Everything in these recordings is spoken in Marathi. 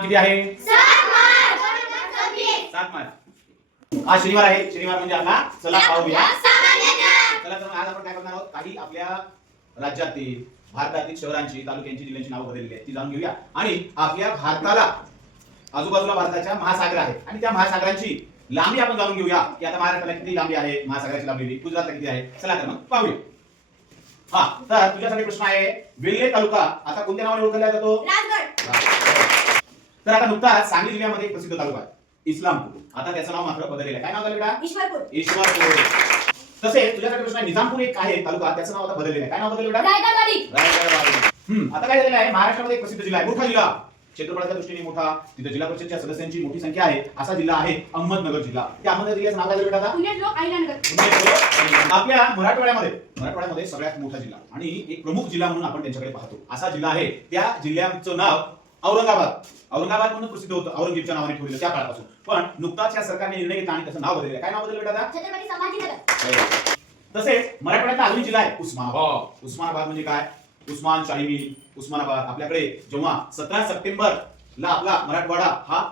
किती आहे? 7 मार्च. 7 मार्च. आज शनिवार आहे. शनिवार म्हणजे आता चला पाहूया. चला तर आज आपण काय करणार आहोत? काही आपल्या राज्यातील भारतातील शहरांची, तालुक्यांची, जिल्ह्यांची नावं बदललेली आहेत ती जाणून घेऊया. आणि आपल्या भारताला आजूबाजूला भारताच्या महासागर आहेत आणि त्या महासागरांची लांबी आपण जाणून घेऊया की आता महाराष्ट्राला किती लांबी आहे, महासागराची लांबी, गुजरातला किती आहे. चला तर मग पाहूया. हा, तर तुझ्यासाठी प्रश्न आहे, वेल्हे तालुका आता कोणत्या नावाने ओळखला जातो? राजगड. तर आता नुकताच सांगली जिल्ह्यामध्ये एक प्रसिद्ध तालुका आहे इस्लामपूर. आता त्याचं नाव मात्र बदललेलं आहे. काय नाव झालं बेटा? ईश्वरपूर. ईश्वरपूर. तसेच तुझ्यासाठी प्रश्न आहे, निजामपूर एक आहे तालुका, त्याचं नाव आता बदललेलं आहे. काय नाव बदललं बेटा? रायगडवाडी. रायगडवाडी. आता काय झालेलं आहे, महाराष्ट्रामध्ये एक प्रसिद्ध जिल्हा आहे, मोठा जिल्हा, क्षेत्रफळाच्या दृष्टीने मोठा, तिथे जिल्हा परिषदच्या सदस्यांची मोठी संख्या आहे, असा जिल्हा आहे अहमदनगर जिल्हा. त्या अहमदनगर जिल्ह्याचं नाव काय झालं बेटा? पुण्यश्लोक अहिल्यानगर. आपल्या मराठवाड्यामध्ये सगळ्यात मोठा जिल्हा आणि एक प्रमुख जिल्हा म्हणून आपण त्यांच्याकडे पाहतो असा जिल्हा आहे. त्या जिल्ह्याचं नाव औरंगाबाद. औरंगाबाद म्हणून प्रसिद्ध होतं, औरंगजेबच्या नावाने ठेवलेलं त्या काळापासून. पण नुकताच या सरकारने निर्णय घेतला आणि त्याचं नाव बदललं. काय नाव बदललं बेटा? छत्रपती संभाजीनगर. तसेच मराठवाड्यातला अजून जिल्हा आहे उस्मानाबाद. उस्मानाबाद म्हणजे काय? उस्मान शाही मिल, उस्मानाबाद. आपल्याकडे जेव्हा 17 सप्टेंबर ला आपला मराठवाडा हा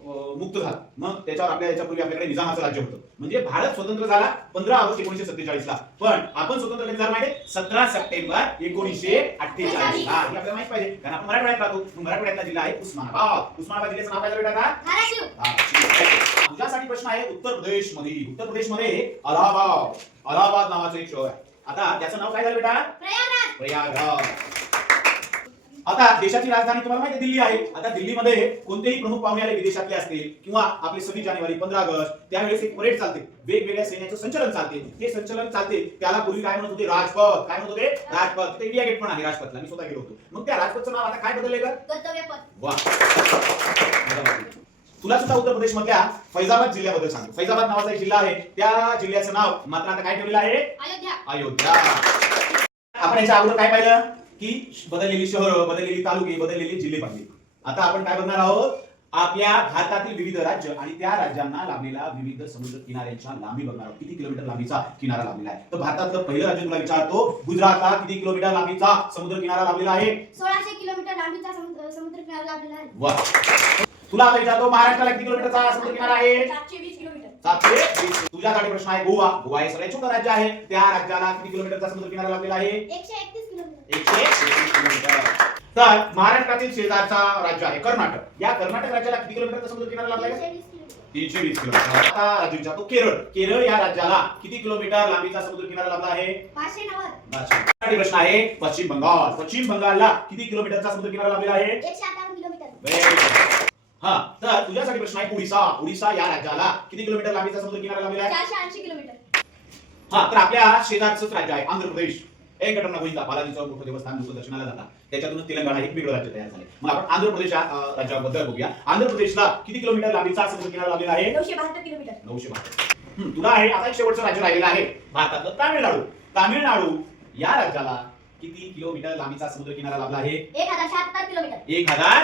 मुक्त झाला, मग त्याच्यावर याच्यापूर्वी आपल्याकडे निजामाचं राज्य होतं. म्हणजे भारत स्वतंत्र झाला 15 ऑगस्ट 1947 ला. पण आपण स्वतंत्र कधी झालं माहिती? 17 सप्टेंबर 1948. हा, हे आपल्याला माहित पाहिजे कारण आपण मराठवाड्यात राहतो. मराठवाड्यातला जिल्हा आहे उस्मानाबाद. उस्मानाबाद जिल्ह्याचं नाव काय झालं बेटा? धाराशिव. तुझ्यासाठी प्रश्न आहे, उत्तर प्रदेशमध्ये अलाहाबाद नावाचं एक शहर आहे. आता त्याचं नाव काय झालं बेटा? प्रयागराज. आता देशाची राजधानी तुम्हाला माहिती दिल्ली आहे. आता दिल्लीमध्ये कोणतेही प्रमुख पाहुणे आले विदेशातले असतील किंवा आपले 26 जानेवारी 15 ऑगस्ट त्यावेळेस एक परेड चालते, वेगवेगळ्या सैन्याचं संचलन चालते. हे संचलन चालते त्याला पूर्वी काय म्हणत होते? राजपथ. काय म्हणत होते? राजपथ. तिथे इंडिया गेट पण आहे राजपथला, मी स्वतः गेलो होतो. मग त्या राजपथचं नाव आता काय बदललंय का? कर्तव्यपथ. वा, तुला सुद्धा उत्तर प्रदेश मधल्या फैजाबाद जिल्ह्याबद्दल सांग. फैजाबाद नावाचा एक जिल्हा आहे, त्या जिल्ह्याचं नाव मात्र आता काय ठेवलेलं आहे? अयोध्या. आपण याच्या अगोदर काय पाहिलं की बदललेली शहरं, बदललेली तालुके, बदललेले जिल्हे पाहिले. आता आपण काय बघणार आहोत? आपल्या भारतातील विविध राज्य आणि त्या राज्यांना लाभलेला विविध समुद्र किनाऱ्यांच्या लांबी बघणार आहोत. किती किलोमीटर लांबीचा किनारा लाभलेला आहे? तर भारतातलं पहिलं राज्य तुला विचारतो, गुजरातला किती किलोमीटर लांबीचा समुद्र किनारा लाभलेला आहे? 1600 किलोमीटर लांबीचा समुद्र किनारा लाभलेला आहे. वा. तुला आता विचारतो, महाराष्ट्राला किती किलोमीटरचा समुद्र किनारा आहे? 720 किलोमीटर. 720. तुझ्यासाठी प्रश्न आहे, गोवा. गोवा हे सगळ्यात छोटं राज्य आहे, त्या राज्याला किती किलोमीटरचा समुद्र किनारा लाभलेला आहे? 131 किलोमीटर. 131 किलोमीटर. तर महाराष्ट्रातील शेजारचा राज्य आहे कर्नाटक. या कर्नाटक राज्याला किती किलोमीटरचा समुद्र किनारा लाभला आहे? 320 किलोमीटर. आता राज्य विचारतो, केरळ. केरळ या राज्याला किती किलोमीटर लांबीचा समुद्र किनारा लाभला आहे? 590. प्रश्न आहे, पश्चिम बंगाल. पश्चिम बंगालला किती किलोमीटरचा समुद्र किनारा लाभलेला आहे? 158 किलोमीटर. हा, तर तुझ्यासाठी प्रश्न आहे, ओडिसा. ओडिसा या राज्याला किती किलोमीटर लांबीचा समुद्र किनारा लाभलेला आहे? 480 किलोमीटर. हा, तर आपल्या शेजारचंच राज्य आहे आंध्र प्रदेश. एक घटना गोविंदा बालाजीचं मोठं देवस्थान लोक दर्शनाला जातात, त्याच्यातून तेलंगणा एक वेगळं राज्य तयार झाले. मग आपण आंध्र प्रदेश राज्याबद्दल बघूया. आंध्र प्रदेशला किती किलोमीटर लांबीचा समुद्र किनारा लाभलेला आहे? 972 किलोमीटर. 972. तुला आहे आता एक शेवटचं राज्य राहिलेलं आहे भारतातलं, तामिळनाडू. तामिळनाडू या राज्याला किती किलोमीटर लांबीचा समुद्र किनारा लाभला आहे? 1076 किलोमीटर. 1000